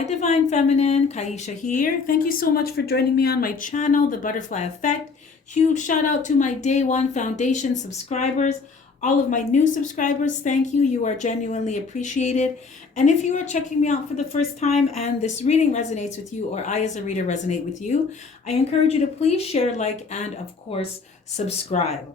Hi, Divine Feminine. Kaisha here. Thank you so much for joining me on my channel, The Butterfly Effect. Huge shout out to my Day One Foundation subscribers. All of my new subscribers, thank you. You are genuinely appreciated. And if you are checking me out for the first time and this reading resonates with you, or I as a reader resonate with you, I encourage you to please share, like, and of course, subscribe.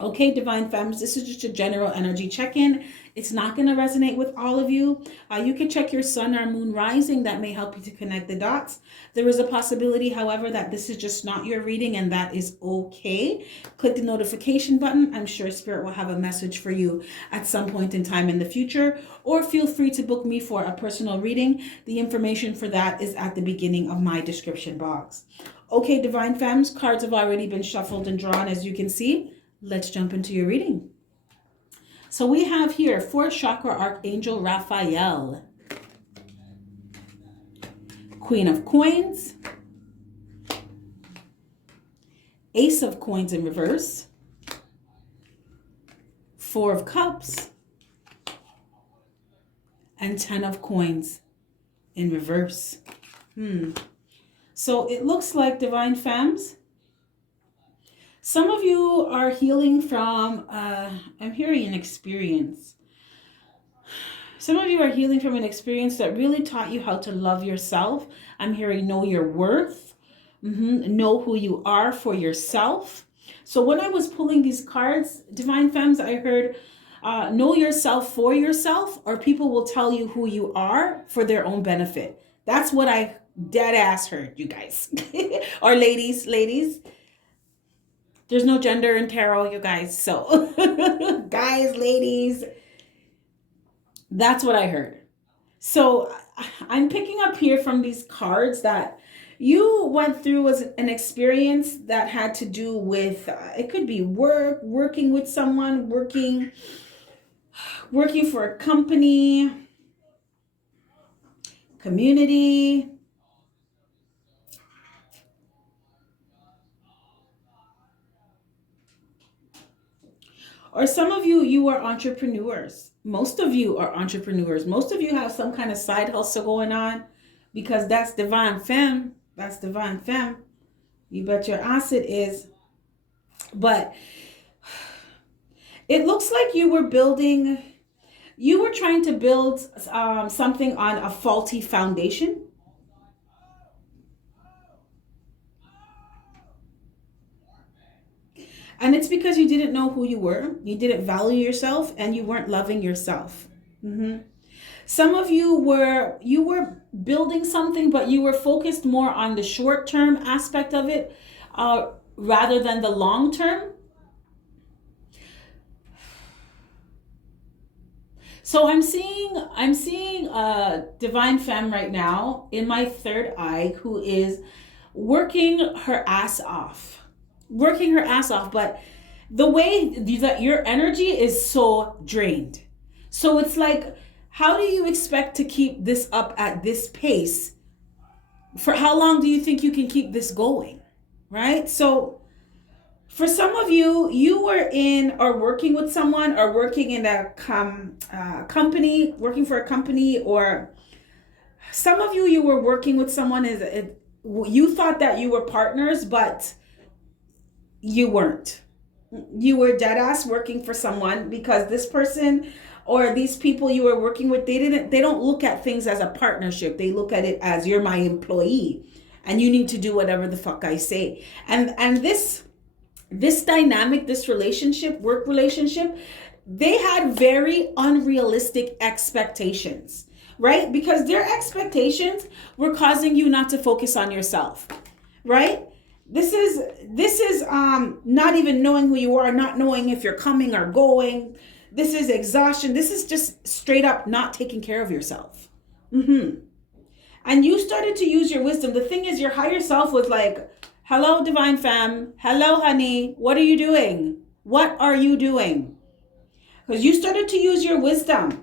Okay, Divine Femmes, this is just a general energy check-in. It's not going to resonate with all of you. You can check your sun or moon rising. That may help you to connect the dots. There is a possibility, however, that this is just not your reading, and that is okay. Click the notification button. I'm sure Spirit will have a message for you at some point in time in the future, or feel free to book me for a personal reading. The information for that is at the beginning of my description box. Okay, Divine Femmes, cards have already been shuffled and drawn, as you can see. Let's jump into your reading. So we have here 4th Chakra Archangel Raphael, Queen of Coins, Ace of Coins in reverse, 4 of Cups, and 10 of Coins in reverse. So it looks like, Divine Femmes, some of you are healing from, I'm hearing an experience. Some of you are healing from an experience that really taught you how to love yourself. I'm hearing know your worth, know who you are for yourself. So when I was pulling these cards, Divine Femmes, I heard know yourself for yourself, or people will tell you who you are for their own benefit. That's what I dead ass heard, you guys. Or ladies. There's no gender in tarot, you guys. So, guys, ladies, that's what I heard. So I'm picking up here from these cards that you went through as an experience that had to do with, it could be work, working with someone, working for a company, community. Or some of you are entrepreneurs. Most of you are entrepreneurs. Most of you have some kind of side hustle going on, because that's Divine Femme. That's Divine Femme. You bet your ass it is. But it looks like you were trying to build something on a faulty foundation. And it's because you didn't know who you were, you didn't value yourself, and you weren't loving yourself. Some of you were building something, but you were focused more on the short-term aspect of it rather than the long-term. So I'm seeing a Divine Femme right now in my third eye who is working her ass off. But the way that your energy is so drained. So it's like, how do you expect to keep this up at this pace? For how long do you think you can keep this going? Right? So for some of you, you were in or working with someone, or working in a company, working for a company, or some of you were working with someone, you thought that you were partners, but you weren't. You were dead ass working for someone, because this person or these people you were working with, they don't look at things as a partnership. They look at it as, you're my employee and you need to do whatever the fuck I say. And this dynamic, this relationship, work relationship, they had very unrealistic expectations, right? Because their expectations were causing you not to focus on yourself, right? This is not even knowing who you are, not knowing if you're coming or going. This is exhaustion. This is just straight up not taking care of yourself. And you started to use your wisdom. The thing is, your higher self was like, hello, Divine Femme. Hello, honey. What are you doing? What are you doing? Because you started to use your wisdom.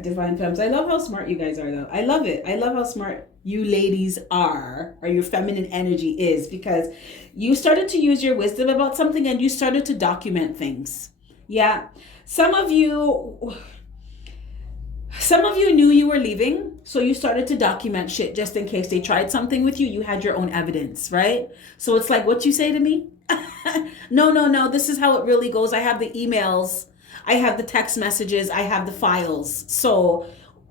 Divine Femmes. I love how smart you guys are, though. I love it. I love how smart you ladies are, or your feminine energy is, because you started to use your wisdom about something and you started to document things. Yeah. Some of you, Some of you knew you were leaving, so you started to document shit just in case they tried something with you. You had your own evidence, right? So it's like, what you say to me? No, no, no. This is how it really goes. I have the emails, I have the text messages, I have the files. So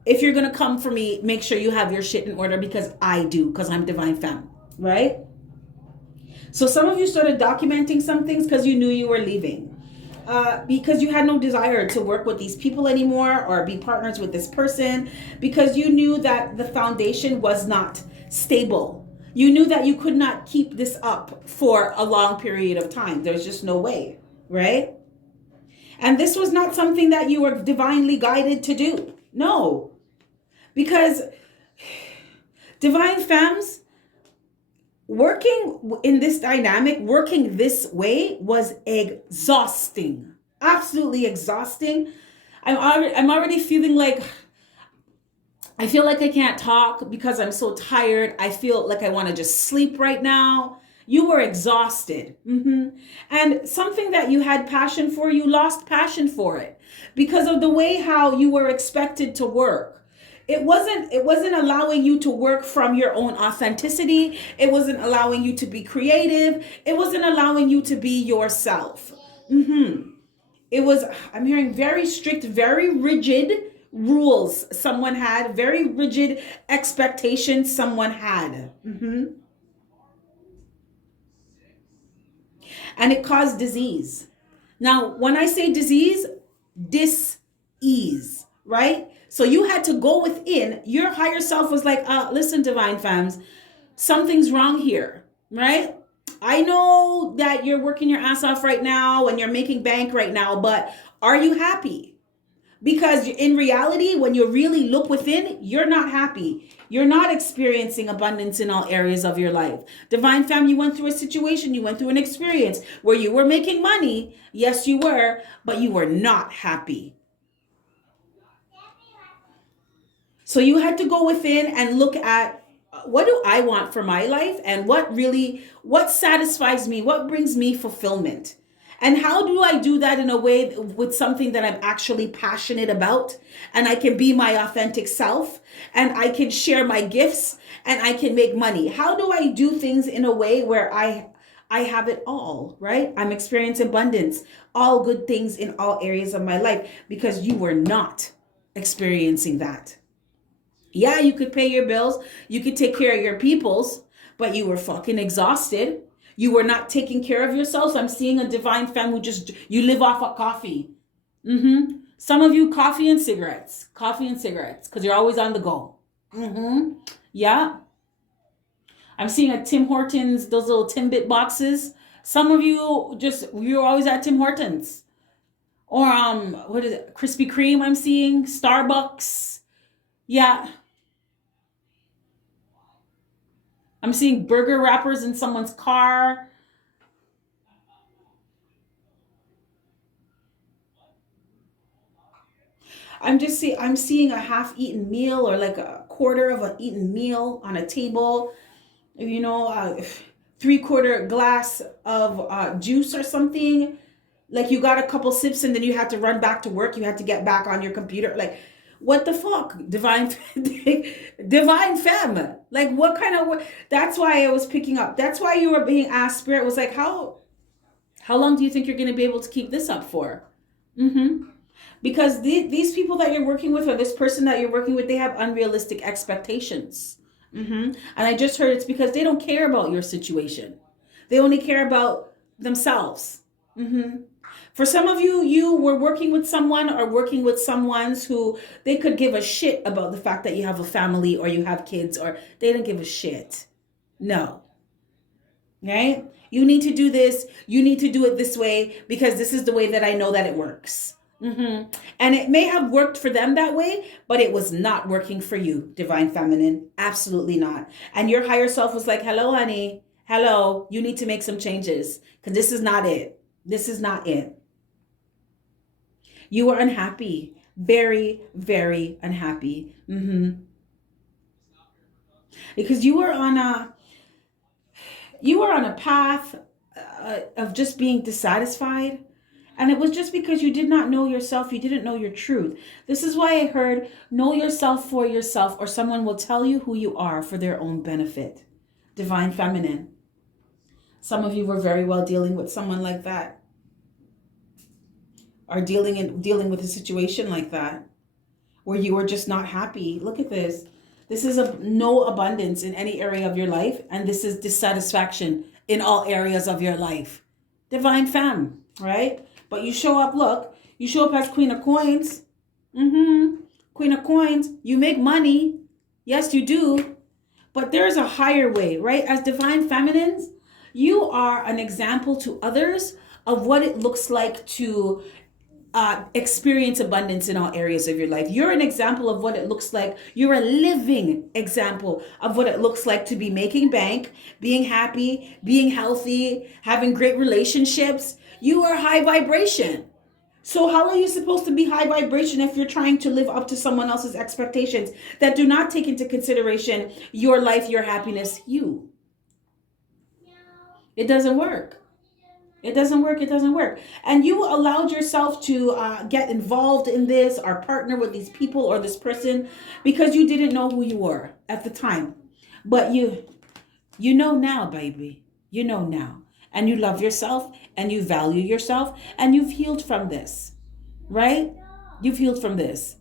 if you're going to come for me, make sure you have your shit in order because I do, because I'm Divine Femme, right? So some of you started documenting some things because you knew you were leaving. Because you had no desire to work with these people anymore or be partners with this person, because you knew that the foundation was not stable. You knew that you could not keep this up for a long period of time. There's just no way, right? And this was not something that you were divinely guided to do. No, because divine femmes, working in this dynamic, working this way was exhausting. Absolutely exhausting. I'm already feeling like I feel like I can't talk because I'm so tired. I feel like I want to just sleep right now. You were exhausted. And something that you had passion for, you lost passion for it because of the way how you were expected to work. It wasn't allowing you to work from your own authenticity. It wasn't allowing you to be creative. It wasn't allowing you to be yourself. It was, I'm hearing very strict, very rigid rules someone had, very rigid expectations someone had. And it caused disease. Now, when I say disease, dis-ease, right? So you had to go within. Your higher self was like, listen, divine femmes, something's wrong here, right? I know that you're working your ass off right now and you're making bank right now, but are you happy? Because in reality, when you really look within, you're not happy. You're not experiencing abundance in all areas of your life. Divine Femme, you went through a situation, you went through an experience where you were making money. Yes, you were, but you were not happy. So you had to go within and look at what do I want for my life and what satisfies me, what brings me fulfillment. And how do I do that in a way with something that I'm actually passionate about and I can be my authentic self and I can share my gifts and I can make money? How do I do things in a way where I have it all, right? I'm experiencing abundance, all good things in all areas of my life because you were not experiencing that. Yeah, you could pay your bills, you could take care of your peoples, but you were fucking exhausted. You were not taking care of yourself. So I'm seeing a divine femme who just, you live off of coffee. Some of you, coffee and cigarettes, because you're always on the go. Yeah. I'm seeing a Tim Hortons, those little Timbit boxes. Some of you you're always at Tim Hortons. Or what is it? Krispy Kreme I'm seeing, Starbucks. Yeah. I'm seeing burger wrappers in someone's car. I'm seeing a half-eaten meal or like a quarter of an eaten meal on a table. You know, 3/4 glass of juice or something. Like you got a couple sips and then you had to run back to work. You had to get back on your computer. Like, what the fuck, divine, divine femme? Like, what kind of? That's why I was picking up. That's why you were being asked. Spirit was like, how long do you think you're going to be able to keep this up for? Because these people that you're working with or this person that you're working with, they have unrealistic expectations. And I just heard it's because they don't care about your situation. They only care about themselves. For some of you, you were working with someone or working with someone's who they could give a shit about the fact that you have a family or you have kids, or they don't give a shit. No. Right? You need to do this. You need to do it this way because this is the way that I know that it works. And it may have worked for them that way, but it was not working for you, divine feminine. Absolutely not. And your higher self was like, hello, honey. Hello. You need to make some changes because this is not it. This is not it. You were unhappy. Very, very unhappy. Because you were on a path of just being dissatisfied And it was just because you did not know yourself, you didn't know your truth. This is why I heard know yourself for yourself, or someone will tell you who you are for their own benefit. Divine feminine. Some of you were very well dealing with someone like that, are dealing with a situation like that where you were just not happy. Look at this. This is a no abundance in any area of your life, and this is dissatisfaction in all areas of your life. Divine femme, right? But you show up, look, you show up as Queen of Coins. Queen of Coins. You make money. Yes, you do. But there's a higher way, right? As divine feminines, you are an example to others of what it looks like to experience abundance in all areas of your life. You're an example of what it looks like. You're a living example of what it looks like to be making bank, being happy, being healthy, having great relationships. You are high vibration. So how are you supposed to be high vibration if you're trying to live up to someone else's expectations that do not take into consideration your life, your happiness, you? It doesn't work. It doesn't work. It doesn't work. And you allowed yourself to get involved in this or partner with these people or this person because you didn't know who you were at the time. But you know now, baby. You know now. And you love yourself and you value yourself and you've healed from this, right? You've healed from this.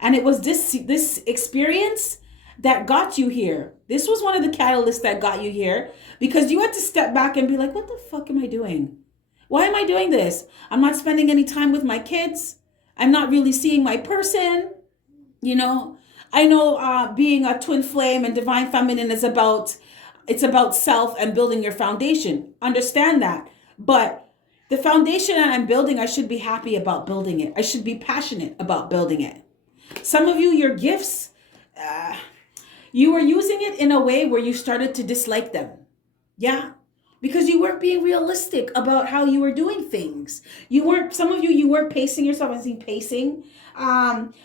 And it was this experience that got you here. This was one of the catalysts that got you here because you had to step back and be like, what the fuck am I doing? Why am I doing this? I'm not spending any time with my kids. I'm not really seeing my person. You know, I know being a twin flame and divine feminine is it's about self and building your foundation. Understand that. But the foundation that I'm building, I should be happy about building it. I should be passionate about building it. Some of you, your gifts, you were using it in a way where you started to dislike them. Yeah. Because you weren't being realistic about how you were doing things. Some of you weren't pacing yourself. I see pacing.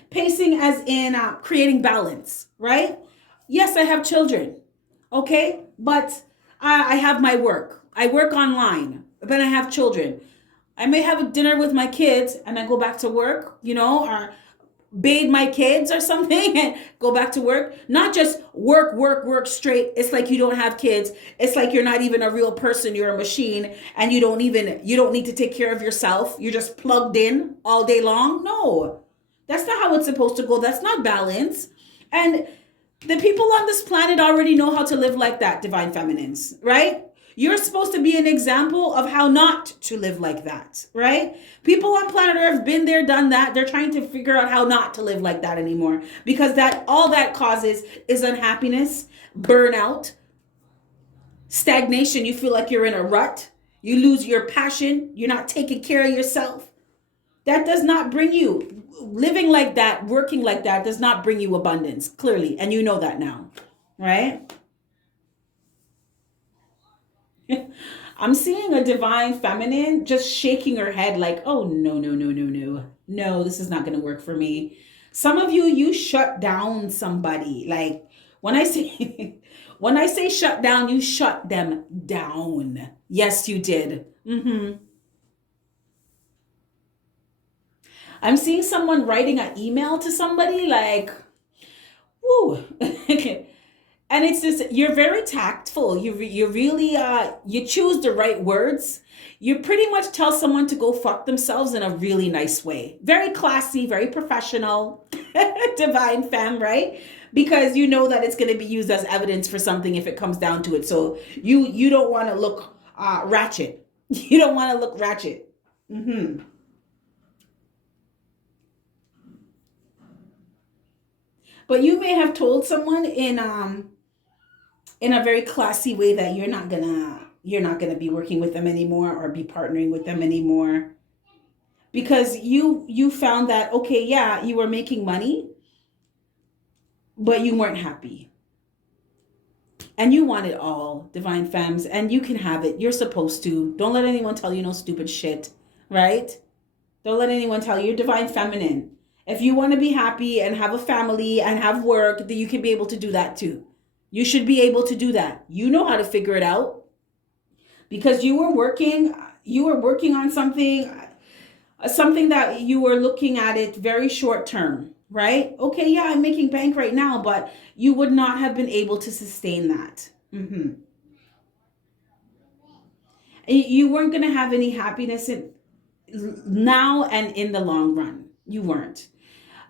Pacing as in creating balance, right? Yes, I have children. Okay. But I have my work. I work online, but I have children. I may have a dinner with my kids and I go back to work, or bathe my kids or something and go back to work. Not just work straight. It's like you don't have kids. It's like you're not even a real person. You're a machine and you don't need to take care of yourself. You're just plugged in all day long. No, that's not how it's supposed to go. That's not balance. And the people on this planet already know how to live like that, divine feminines, right? You're supposed to be an example of how not to live like that, right? People on planet Earth have been there, done that. They're trying to figure out how not to live like that anymore because all that causes is unhappiness, burnout, stagnation. You feel like you're in a rut. You lose your passion. You're not taking care of yourself. That does not bring you, living like that, working like that does not bring you abundance, clearly. And you know that now, right? I'm seeing a divine feminine just shaking her head like, oh, no, no, no, no, no. No, this is not going to work for me. Some of you shut down somebody. Like when I say, when I say shut down, you shut them down. Yes, you did. I'm seeing someone writing an email to somebody like, woo. And it's this, you're very tactful. You really, you choose the right words. You pretty much tell someone to go fuck themselves in a really nice way. Very classy, very professional, divine femme, right? Because you know that it's going to be used as evidence for something if it comes down to it. So you don't want to look ratchet. You don't want to look ratchet. But you may have told someone in a very classy way that you're not gonna be working with them anymore or be partnering with them anymore because you found that, okay, yeah, you were making money but you weren't happy and you want it all, divine femmes, and you can have it. You're supposed to. Don't let anyone tell you no stupid shit, right? Don't let anyone tell you. You're divine feminine. If you want to be happy and have a family and have work, then you can be able to do that too. You should be able to do that. You know how to figure it out because you were working on something. something that you were looking at it very short term, right? Okay, yeah, I'm making bank right now, but you would not have been able to sustain that. You weren't going to have any happiness now and in the long run. You weren't.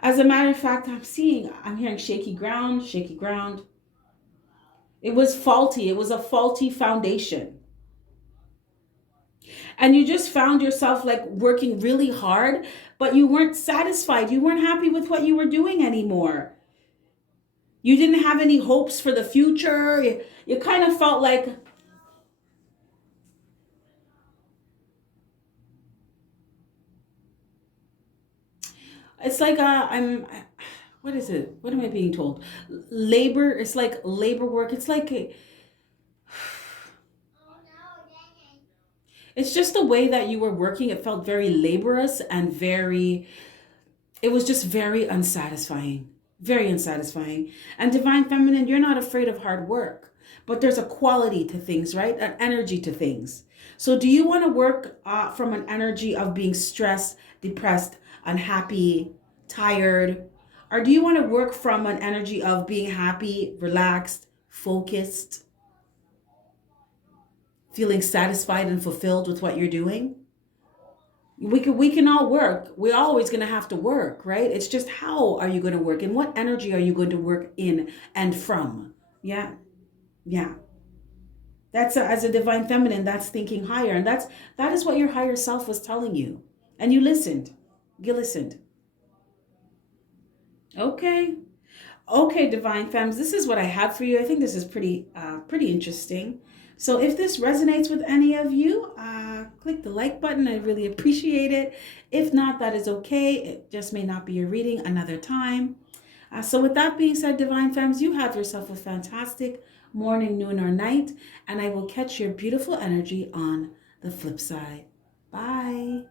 As a matter of fact, I'm hearing shaky ground, shaky ground. It was faulty. It was a faulty foundation. And you just found yourself like working really hard, but you weren't satisfied. You weren't happy with what you were doing anymore. You didn't have any hopes for the future. You kind of felt like it's like I'm what is it? What am I being told? Labor. It's like labor work. It's like it's just the way that you were working. It felt very laborious and it was just very unsatisfying. Very unsatisfying. And Divine Feminine, you're not afraid of hard work, but there's a quality to things, right? An energy to things. So, do you want to work from an energy of being stressed, depressed, unhappy, tired? Or do you want to work from an energy of being happy, relaxed, focused, feeling satisfied and fulfilled with what you're doing? We can all work. We're always going to have to work, right? It's just how are you going to work and what energy are you going to work in and from? Yeah. Yeah. That's as a divine feminine, that's thinking higher, and that is what your higher self was telling you. And you listened. You listened. Okay. Okay, Divine Femmes, this is what I have for you. I think this is pretty interesting. So if this resonates with any of you, click the like button. I really appreciate it. If not, that is okay. It just may not be your reading another time. So with that being said, Divine Femmes, you have yourself a fantastic morning, noon, or night, and I will catch your beautiful energy on the flip side. Bye.